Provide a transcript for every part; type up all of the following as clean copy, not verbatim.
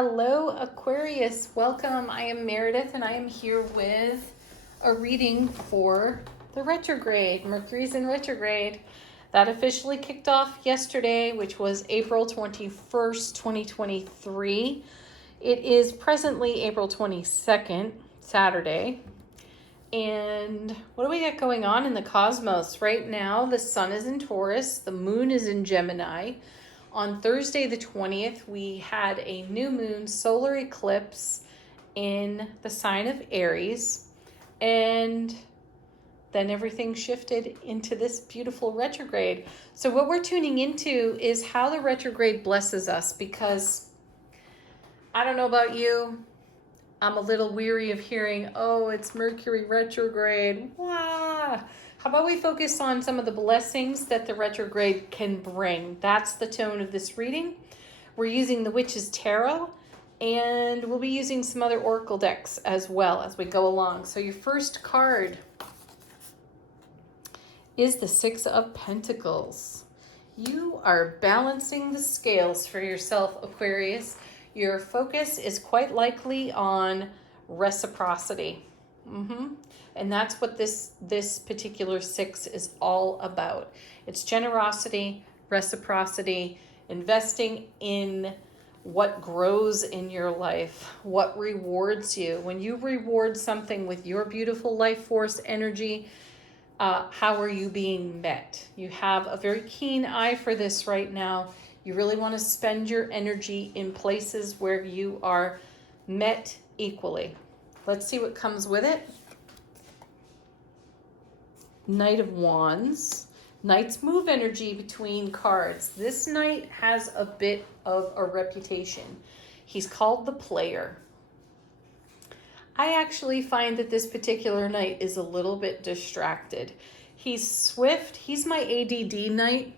Hello, Aquarius. Welcome. I am Meredith, and I am here with a reading for the retrograde. Mercury's in retrograde. That officially kicked off yesterday, which was April 21st, 2023. It is presently April 22nd, Saturday. And what do we got going on in the cosmos? Right now, the sun is in Taurus, the moon is in Gemini. On Thursday the 20th, we had a new moon solar eclipse in the sign of Aries, and then everything shifted into this beautiful retrograde. So what we're tuning into is how the retrograde blesses us, because I don't know about you, I'm a little weary of hearing, oh, it's Mercury retrograde. Wah! How about we focus on some of the blessings that the retrograde can bring? That's the tone of this reading. We're using the Witch's Tarot, and we'll be using some other oracle decks as well as we go along. So your first card is the Six of Pentacles. You are balancing the scales for yourself, Aquarius. Your focus is quite likely on reciprocity. And that's what this particular six is all about. It's generosity, reciprocity, investing in what grows in your life, what rewards you. When you reward something with your beautiful life force energy, how are you being met? You have a very keen eye for this right now. You really want to spend your energy in places where you are met equally. Let's see what comes with it. Knight of Wands. Knights move energy between cards. This knight has a bit of a reputation. He's called the player. I actually find that this particular knight is a little bit distracted. He's swift. He's my ADD knight.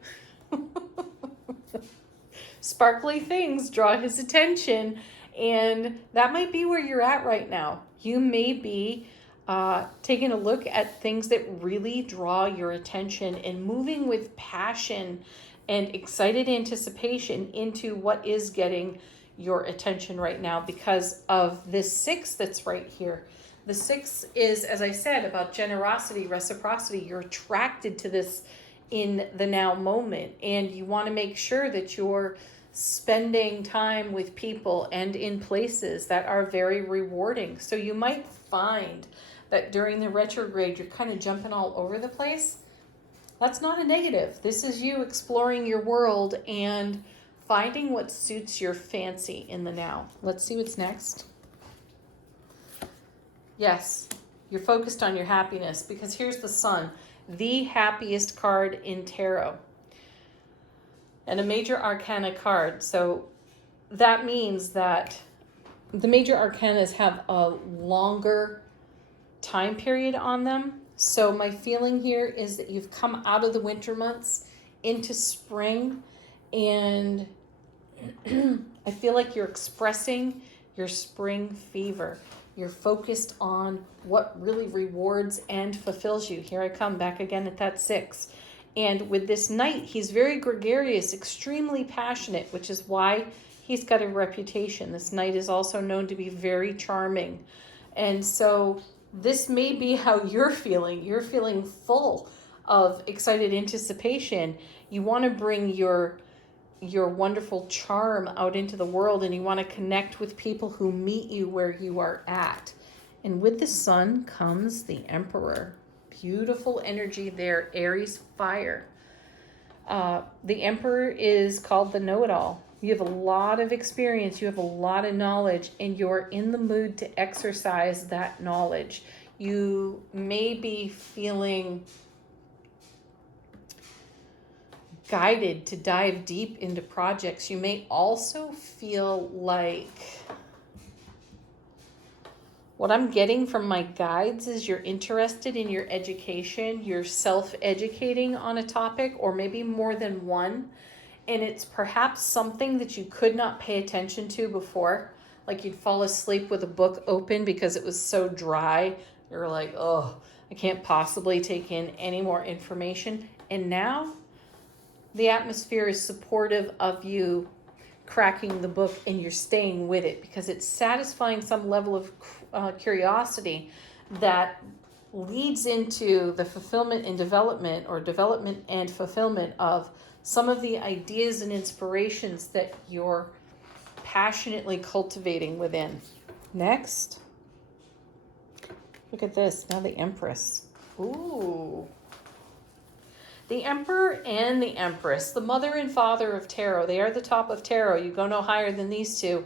Sparkly things draw his attention, and that might be where you're at right now. You may be taking a look at things that really draw your attention and moving with passion and excited anticipation into what is getting your attention right now because of this six that's right here. The six is, as I said, about generosity, reciprocity. You're attracted to this in the now moment, and you want to make sure that you're spending time with people and in places that are very rewarding. So you might find that during the retrograde, you're kind of jumping all over the place. That's not a negative. This is you exploring your world and finding what suits your fancy in the now. Let's see what's next. Yes, you're focused on your happiness because here's the Sun, the happiest card in tarot, and a major arcana card. So that means that the major arcanas have a longer time period on them. So my feeling here is that you've come out of the winter months into spring, and I feel like you're expressing your spring fever. You're focused on what really rewards and fulfills you. Here I come back again at that six. And with this knight, he's very gregarious, extremely passionate, which is why he's got a reputation. This knight is also known to be very charming. And so this may be how you're feeling. You're feeling full of excited anticipation. You want to bring your wonderful charm out into the world, and you want to connect with people who meet you where you are at. And with the Sun comes the Emperor. Beautiful energy there, Aries fire. The Emperor is called the know-it-all. You have a lot of experience, you have a lot of knowledge, and you're in the mood to exercise that knowledge. You may be feeling guided to dive deep into projects. You may also feel like, what I'm getting from my guides is you're interested in your education, you're self-educating on a topic, or maybe more than one, and it's perhaps something that you could not pay attention to before. Like you'd fall asleep with a book open because it was so dry. You're like, oh, I can't possibly take in any more information. And now the atmosphere is supportive of you cracking the book and you're staying with it because it's satisfying some level of curiosity that leads into the fulfillment and development, or development and fulfillment of some of the ideas and inspirations that you're passionately cultivating within. Next. Look at this. Now the Empress. Ooh. The Emperor and the Empress, the mother and father of tarot. They are the top of tarot. You go no higher than these two.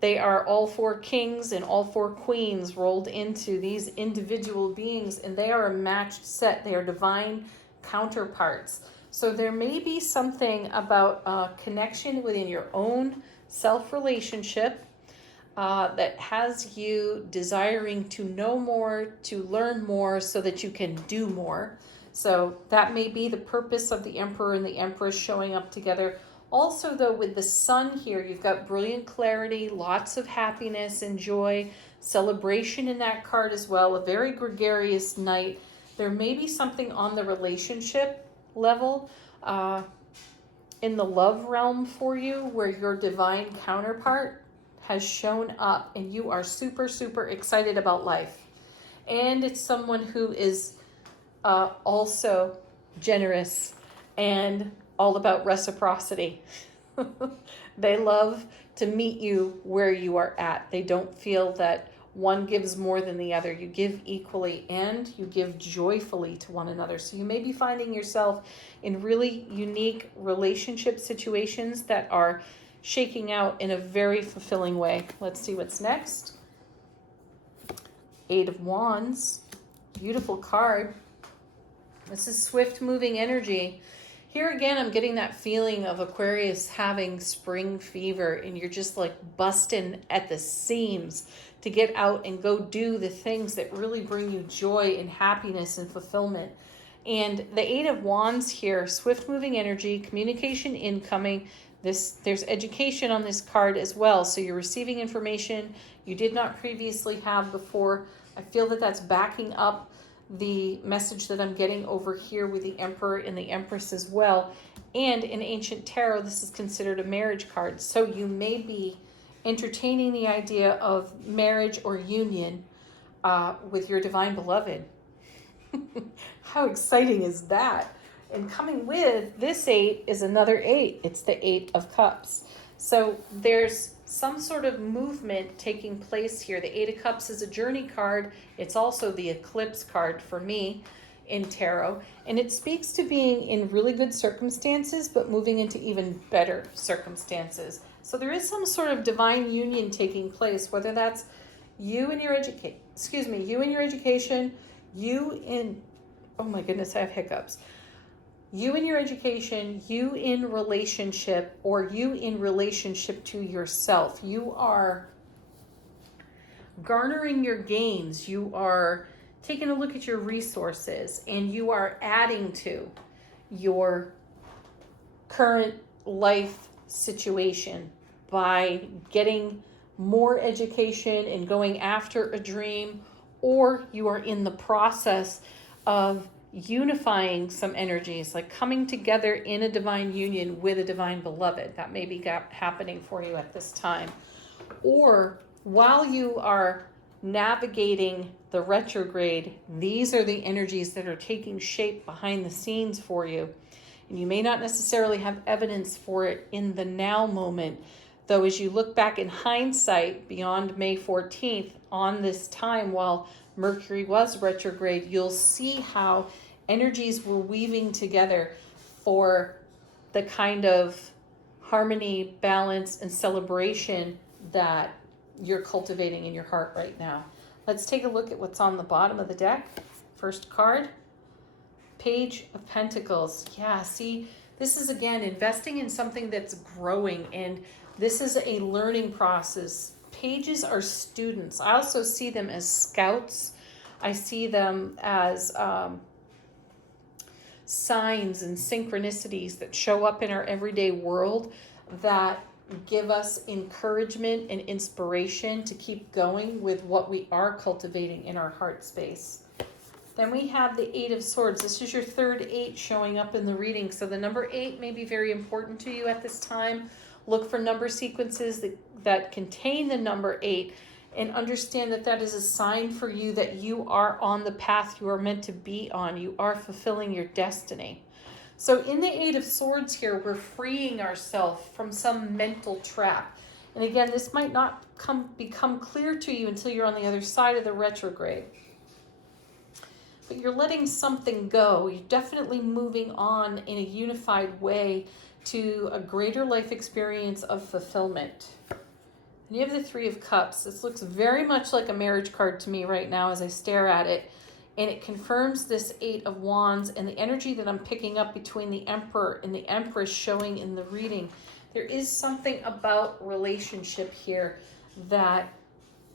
They are all four kings and all four queens rolled into these individual beings, and they are a matched set. They are divine counterparts. So there may be something about a connection within your own self-relationship that has you desiring to know more, to learn more, so that you can do more. So that may be the purpose of the Emperor and the Empress showing up together. Also, though, with the Sun here, you've got brilliant clarity, lots of happiness and joy, celebration in that card as well, a very gregarious night. There may be something on the relationship level in the love realm for you where your divine counterpart has shown up and you are super, super excited about life. And it's someone who is also generous and all about reciprocity. They love to meet you where you are at. They don't feel that one gives more than the other. You give equally and you give joyfully to one another. So you may be finding yourself in really unique relationship situations that are shaking out in a very fulfilling way. Let's see what's next. Eight of Wands. Beautiful card. This is swift moving energy. Here again, I'm getting that feeling of Aquarius having spring fever and you're just like busting at the seams to get out and go do the things that really bring you joy and happiness and fulfillment. And the Eight of Wands here, swift moving energy, communication incoming. There's education on this card as well. So you're receiving information you did not previously have before. I feel that that's backing up the message that I'm getting over here with the Emperor and the Empress as well. And in ancient tarot, this is considered a marriage card. So you may be entertaining the idea of marriage or union with your divine beloved. How exciting is that? And coming with this eight is another eight. It's the Eight of Cups. So there's some sort of movement taking place here. The Eight of Cups is a journey card. It's also the eclipse card for me in tarot. And it speaks to being in really good circumstances, but moving into even better circumstances. So there is some sort of divine union taking place, whether that's you in your education, oh my goodness, I have hiccups. You in your education, you in relationship, or you in relationship to yourself. You are garnering your gains. You are taking a look at your resources, and you are adding to your current life situation by getting more education and going after a dream, or you are in the process of unifying some energies, like coming together in a divine union with a divine beloved. That may be happening for you at this time. Or while you are navigating the retrograde, these are the energies that are taking shape behind the scenes for you. And you may not necessarily have evidence for it in the now moment, though as you look back in hindsight beyond May 14th on this time while Mercury was retrograde, you'll see how energies were weaving together for the kind of harmony, balance, and celebration that you're cultivating in your heart right now. Let's take a look at what's on the bottom of the deck. First card, Page of Pentacles. Yeah, see, this is again investing in something that's growing, and this is a learning process. Pages are students. I also see them as scouts. I see them as signs and synchronicities that show up in our everyday world that give us encouragement and inspiration to keep going with what we are cultivating in our heart space. Then we have the Eight of Swords. This is your third eight showing up in the reading. So the number 8 may be very important to you at this time. Look for number sequences that contain the number 8, and understand that that is a sign for you that you are on the path you are meant to be on. You are fulfilling your destiny. So in the 8 of Swords here, we're freeing ourselves from some mental trap. And again, this might not become clear to you until you're on the other side of the retrograde. But you're letting something go. You're definitely moving on in a unified way to a greater life experience of fulfillment. And you have the 3 of Cups. This looks very much like a marriage card to me right now as I stare at it. And it confirms this 8 of Wands and the energy that I'm picking up between the Emperor and the Empress showing in the reading. There is something about relationship here that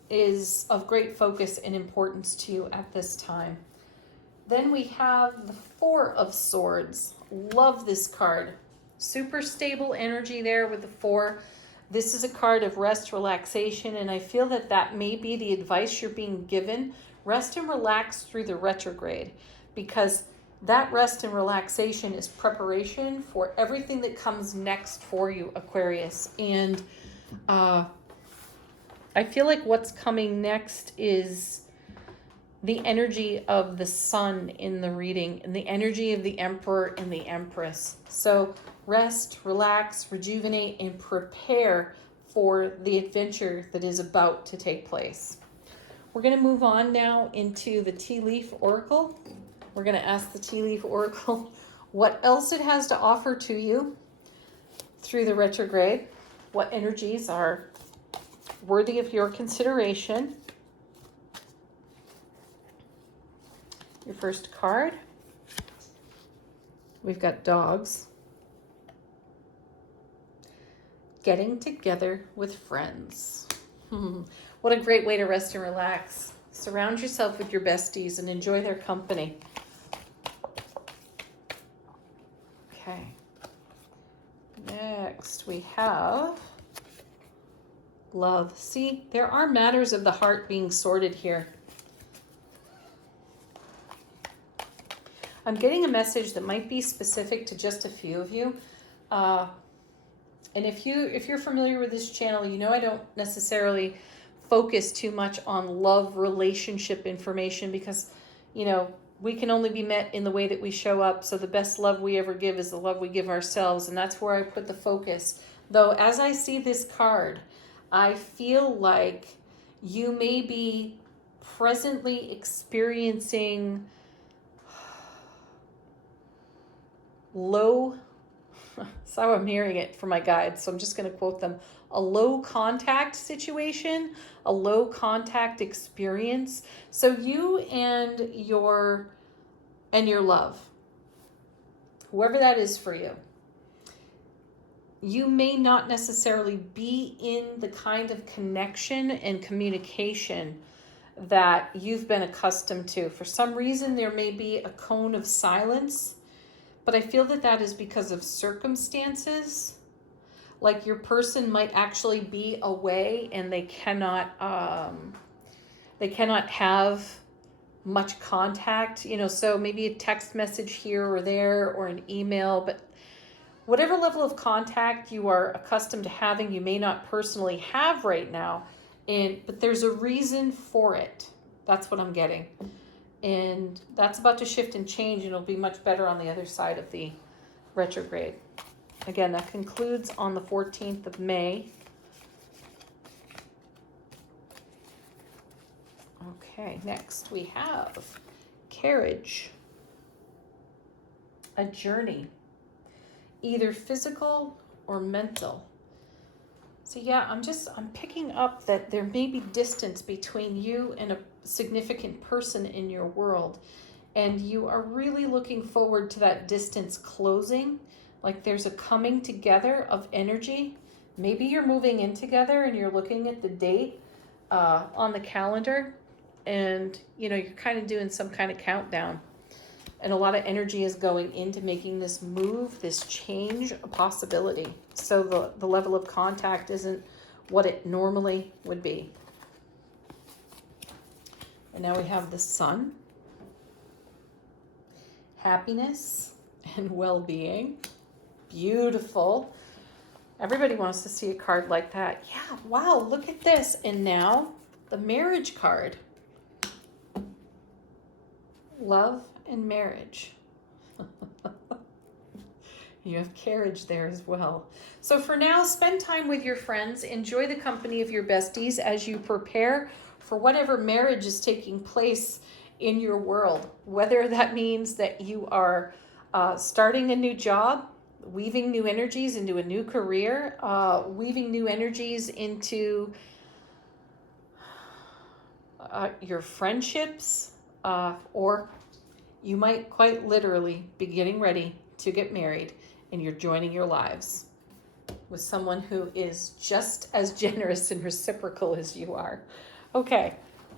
is of great focus and importance to you at this time. Then we have the 4 of Swords. Love this card. Super stable energy there with the 4. This is a card of rest, relaxation, and I feel that that may be the advice you're being given. Rest and relax through the retrograde, because that rest and relaxation is preparation for everything that comes next for you, Aquarius. And I feel like what's coming next is the energy of the Sun in the reading and the energy of the Emperor and the Empress. So rest, relax, rejuvenate, and prepare for the adventure that is about to take place. We're going to move on now into the Tea Leaf Oracle. We're going to ask the Tea Leaf Oracle what else it has to offer to you through the retrograde, what energies are worthy of your consideration. Your first card, we've got dogs. Getting together with friends. What a great way to rest and relax. Surround yourself with your besties and enjoy their company. Okay. Next we have love. See, there are matters of the heart being sorted here. I'm getting a message that might be specific to just a few of you. And if you're familiar with this channel, you know I don't necessarily focus too much on love relationship information because, you know, we can only be met in the way that we show up. So the best love we ever give is the love we give ourselves. And that's where I put the focus. Though as I see this card, I feel like you may be presently experiencing low, that's how I'm hearing it from my guides, so I'm just going to quote them, a low contact situation, a low contact experience. So you and your love, whoever that is for you, you may not necessarily be in the kind of connection and communication that you've been accustomed to. For some reason, there may be a cone of silence, but I feel that that is because of circumstances. Like your person might actually be away and they cannot have much contact, you know, so maybe a text message here or there or an email, but whatever level of contact you are accustomed to having, you may not personally have right now, but there's a reason for it. That's what I'm getting. And that's about to shift and change, and it'll be much better on the other side of the retrograde. Again, that concludes on the 14th of May. Okay, next we have carriage, a journey, either physical or mental. So yeah, I'm picking up that there may be distance between you and a significant person in your world, and you are really looking forward to that distance closing. Like there's a coming together of energy. Maybe you're moving in together and you're looking at the date on the calendar, and you know you're kind of doing some kind of countdown, and a lot of energy is going into making this move, this change, a possibility. So the level of contact isn't what it normally would be. And now we have the Sun, happiness and well-being. Beautiful. Everybody wants to see a card like that. Yeah, wow, look at this. And now the marriage card. Love and marriage. You have carriage there as well. So for now, spend time with your friends. Enjoy the company of your besties as you prepare for whatever marriage is taking place in your world. Whether that means that you are starting a new job, weaving new energies into a new career, weaving new energies into your friendships, or you might quite literally be getting ready to get married and you're joining your lives with someone who is just as generous and reciprocal as you are. Okay,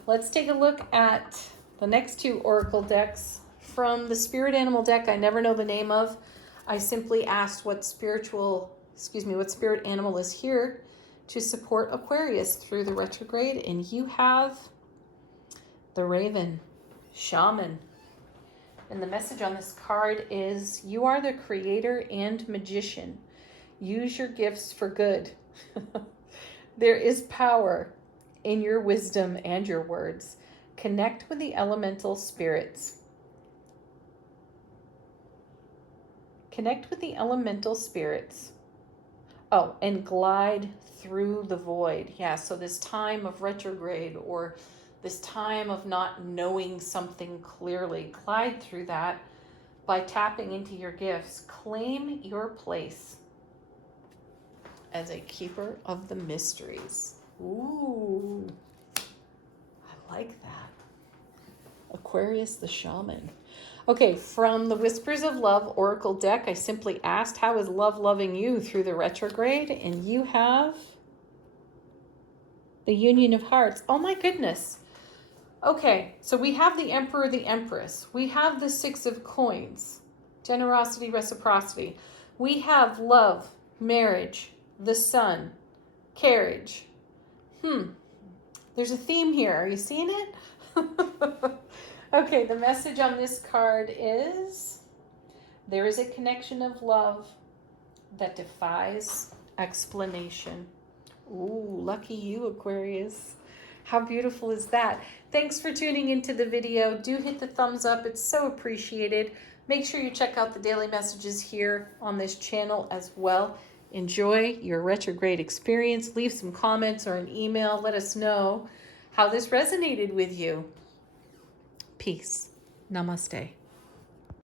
let's take a look at the next two oracle decks from the spirit animal deck I never know the name of. I simply asked what spirit animal is here to support Aquarius through the retrograde, and you have the Raven, Shaman. And the message on this card is, you are the creator and magician. Use your gifts for good. There is power in your wisdom and your words. Connect with the elemental spirits. Connect with the elemental spirits. Oh, and glide through the void. Yeah, so this time of retrograde, or this time of not knowing something clearly, glide through that by tapping into your gifts. Claim your place as a keeper of the mysteries. Ooh, I like that. Aquarius the Shaman. Okay, from the Whispers of Love Oracle deck, I simply asked, how is love loving you through the retrograde? And you have the Union of Hearts. Oh my goodness. Okay, so we have the Emperor, the Empress. We have the Six of Coins, generosity, reciprocity. We have love, marriage, the Sun, carriage. There's a theme here. Are you seeing it? Okay, the message on this card is, there is a connection of love that defies explanation. Ooh, lucky you, Aquarius. How beautiful is that? Thanks for tuning into the video. Do hit the thumbs up. It's so appreciated. Make sure you check out the daily messages here on this channel as well. Enjoy your retrograde experience. Leave some comments or an email. Let us know how this resonated with you. Peace. Namaste.